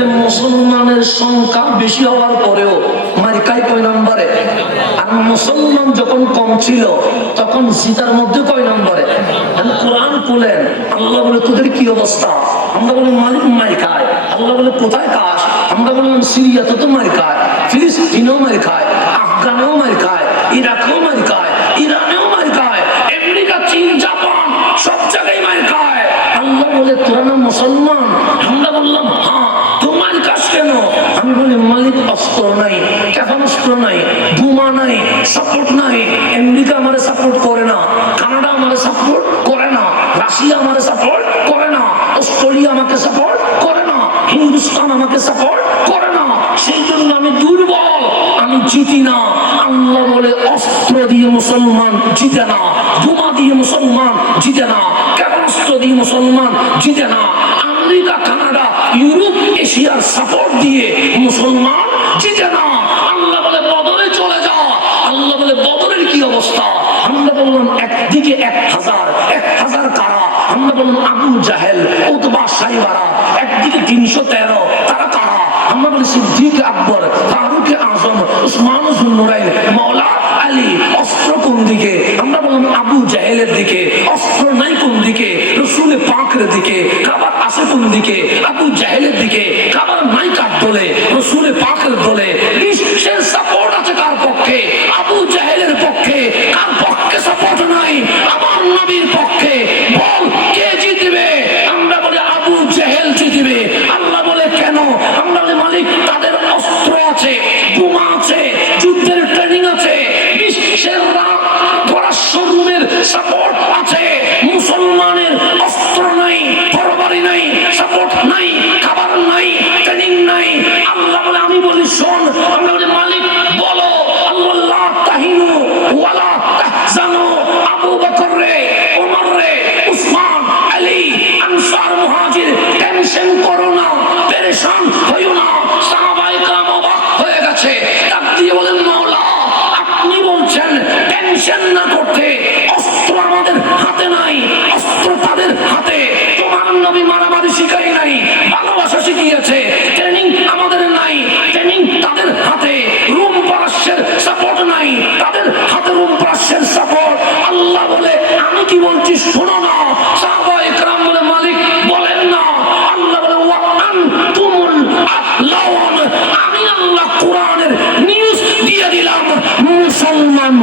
মুসলমানের সংখ্যা বেশি হওয়ার পরেও মারিকায় কয় নম্বরে? আর মুসলমান যখন কম ছিল, তখন জিতার মধ্যে কয় নম্বরে? কোরআন খুলেন, আল্লাহ বলে, তোদের কি অবস্থা? আমরা বলি, মালিক মারি খায় আল্লাহ বলে, কোথায় কাজ? আমরা বললাম সিরিয়াতে তো মারি খায় ফিলিস্তিনেও মারি খায় আফগানেও মারি খায় ইরাকেও মারি খায় ইরানেও মারি খায় আমেরিকা, চীন, জাপান সব জায়গায় মারি খায় আল্লাহ বলে, তোরা না মুসলমান আমরা বললাম হ্যাঁ তোমার কাজ কেন আমি বলি মালিক অস্ত্র নাই ক্ষেপণাস্ত্র নাই, বোমা নাই সাপোর্ট নাই। আমেরিকা আমার সাপোর্ট করে না, কানাডা আমার সাপোর্ট করে না, রাশিয়া আমার সাপোর্ট করে না, অস্ট্রেলিয়া আমাকে সাপোর্ট করে না, হিন্দুস্তান আমাকে সাপোর্ট করে না। সেই জন্য আমি দুর্বল, আমি জিতি না। আল্লাহ বলে, অস্ত্র দিয়ে মুসলমান জিতে না, বোমা দিয়ে মুসলমান জিতে না, ক্ষেপণাস্ত্র দিয়ে মুসলমান জিতে না। আমেরিকা, কানাডা, ইউরোপ, এশিয়ার সাপোর্ট দিয়ে মুসলমান জিতে না আল্লাহ বলে বদলে চলে যাও আল্লাহ বলে বদলের কি অবস্থা আমরা বললাম একদিকে এক হাজার এক হাজার কারা আমরা বললাম আবু জাহেল, উতবা সাইবারা, একদিকে তিনশো তেরো, তারা কারা আমরা বলি সিদ্দিক আকবর, ফারুক আজম, উসমান জুন্নুরাইন মাওলা আলী, অস্ত্র কোন দিকে? আমরা বললাম আবু জাহেলের দিকে, অস্ত্র নাই কোন দিকে? রসুলে পাকের দিকে খাবার আছে কোন দিকে? আবু জাহেলের দিকে খাবার নাই কার দলে? রসুলে পাকের দলে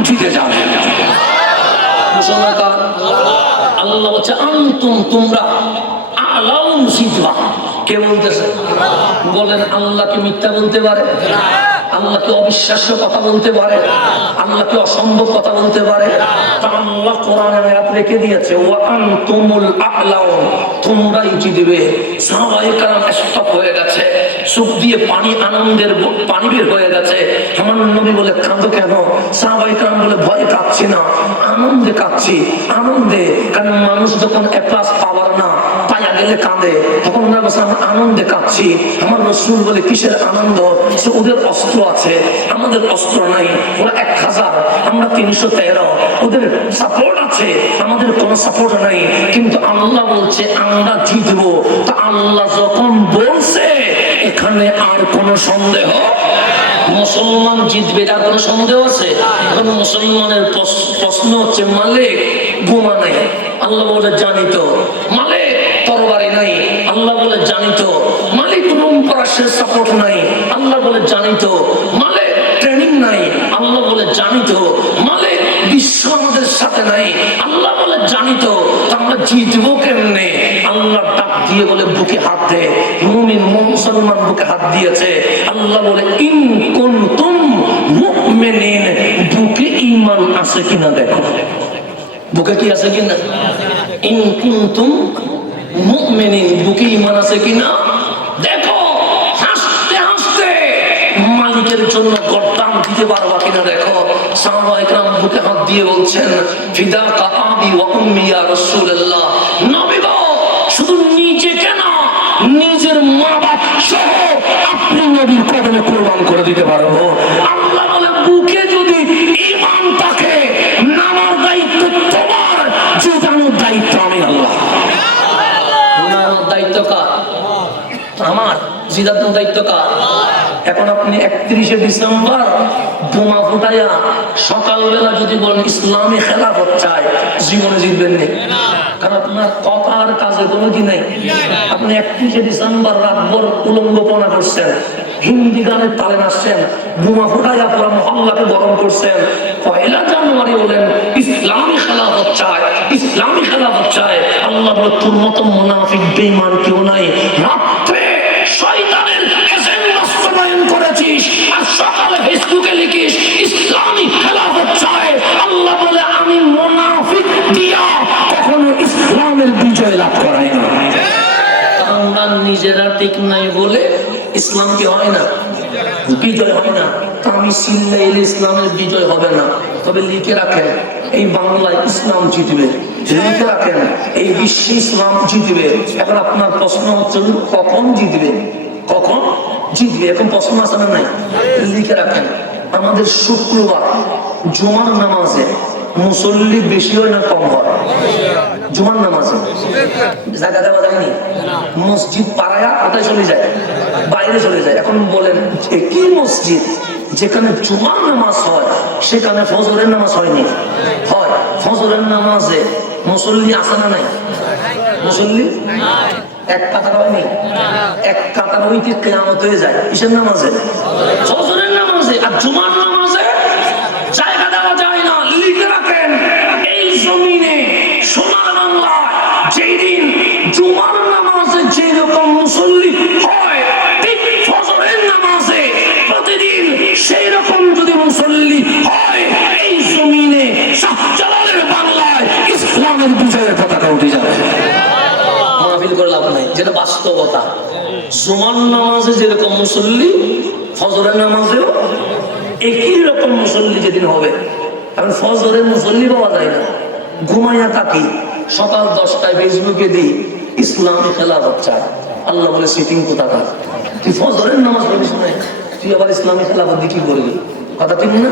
উঠিতে যাবে? আল্লাহ বলছে, আন্তম তোমরা আলাউন জিতবা কে বলতেছে? বলেন আল্লাহকে মিথ্যা বলতে পারে? আল্লাহ কি অবিশ্বাস্য কথা বলতে পারে। আল্লাহ কি অসম্ভব কথা বলতে পারে। তা আল্লাহ কোরআন আয়াত রেখে দিয়েছে ওয়ান তুমুল আকলাও তোমরা ইটি দিবে সবাই কারণ স্টপ হয়ে গেছে। চোখ দিয়ে পানি আনন্দের পানি বের হয়ে গেছে। আমার নবী বলে, কাঁদো কেন? সাহাবাই কারণ বলে, ভয় কাঁদছি না, আনন্দে কাঁদছি, আনন্দে। কারণ মানুষ যখন এক পাওয়ার না গেলে কাঁদে। তখন ওনার বলছে আমরা আনন্দে কাঁদছি। আমার রসুল বলে, কিসের আনন্দ? ওদের অস্ত্র আছে। আমাদের অস্ত্র নাই। ওরা এক হাজার। আমরা তিনশো তেরো। ওদের সাপোর্ট আছে। আমাদের কোনো সাপোর্ট নাই। কিন্তু আল্লাহ বলছে, আমরা জিতবো। তা আল্লাহ যখন বলছে, এখানে আর কোনো সন্দেহ? মুসলমান জিতবে, তার কোনো সন্দেহ আছে? এখন মুসলমানের প্রশ- প্রশ্ন হচ্ছে, মালিক বোমা নাই। আল্লাহ বলে জানিত মালিক তরবারি নাই। আল্লাহ বলে, জানি তো মালিক রুম পরাশের সাপোর্ট নাই। আল্লাহ বলে, জানি তো মালিক ট্রেনিং নাই। আল্লাহ বলে, জানি তো মালিক বিশ্ব আমাদের সাথে নাই। আল্লাহ বলে, জানি তো আমরা কেমনে? আল্লাহ ডাক দিয়ে বলে, বুকে হাত মুসলমান বুকে হাত দিয়েছে। আল্লাহ বলে, ইন কুনতুম মুমিনিন, বুকে ঈমান আছে কিনা দেখো। বুকে কি আছে কিনা? ইন কুনতুম মুমিনিন বুকে ঈমান আছে কিনা? দেখো, হাসতে হাসতে মালিকের জন্য গরদান দিতে পারবা কিনা দেখো? সাহাবা একরাম বুকে হাত দিয়ে বলছেন, ফিদা কা আবি ওয়া উম্মি ইয়া রাসূলুল্লাহ। নবী গো, শুধু নিজেকে না, নিজের মা বাপ সহ আপনি নবীর কদমে কোরবান করে দিতে পারব। দায়িত্ব কার? এখন আপনি একত্রিশে ডিসেম্বর বোমা ফুটাইয়া সকালবেলা যদি বলেন ইসলামী খেলাফত জীবনে জিতবেন কারণ আপনার কাজে কোনো কি নেই? আপনি একত্রিশে ডিসেম্বর করছেন, হিন্দি গানের তালে নাচছেন, বোমা ফুটাইয়া পুরো মহল্লাকে গরম করছেন। পয়লা জানুয়ারি বলেন, ইসলামী খেলাফত চায়, ইসলামী খেলাফত চায়। আল্লাহ তোর মতো মুনাফিক, বেঈমান কেউ নাই। রাত্রে ঠিক নাই বলে ইসলাম কি হয় না? বিজয় হয় না। আমি চিল্লাইলে ইসলামের বিজয় হবে না। তবে লিখে রাখেন, এই বাংলায় ইসলাম জিতবে। লিখে রাখেন, এই বিশ্বে ইসলাম জিতবে। এখন আপনার প্রশ্ন হচ্ছে, কখন জিতবে? কখন জিতবে? এখন প্রশ্ন আছে না নাই? লিখে রাখেন, আমাদের শুক্রবার জুমার নামাজে মুসল্লি বেশি হয় না কম হয়? জুমার নামাজে জায়গা দেওয়া যায়নি মসজিদ পাড়ায়া কোথায় চলে যায়? বাইরে চলে যায়। এখন বলেন মসজিদ? যেখানে জুমার নামাজ হয়, সেখানে ফজরের নামাজ হয়নি। হয়, ফজরের নামাজে মুসল্লি আসে না নাই? মুসল্লি? এক কাতার হয়নি? এক কাতার হইতে কেয়ামত হয়ে যায়। কিসের নামাজে? ফজরের নামাজে। আর জুমার নামাজে জায়গা দেওয়া যায় না। লিখে রাখেন, এই জমিনে বাংলায় যেই জুমার নামাজে যেরকম মুসল্লি হয় নামাজে প্রতিদিন সেই রকম যদি মুসল্লি হয়, এই জমিনে বাংলায় ইসলামের বিজয়ের পতাকা উঠে যাবে। লাভ নাই, যেটা বাস্তবতা। জুমার নামাজে যেরকম মুসল্লি, ফজরের নামাজেও একই রকম মুসল্লি যেদিন হবে। কারণ ফজরের মুসল্লি পাওয়া যায় না। ঘুমাইয়া থাকি সকাল দশটায় ফেসবুকে দিই ইসলাম খেলা চায়। আল্লাহ বলে সিটিং কোথাকার? তুই ফজরের নামাজ পড়িস না? তুই আবার ইসলামী খেলা দিয়ে কি করবি? কথা ঠিক না?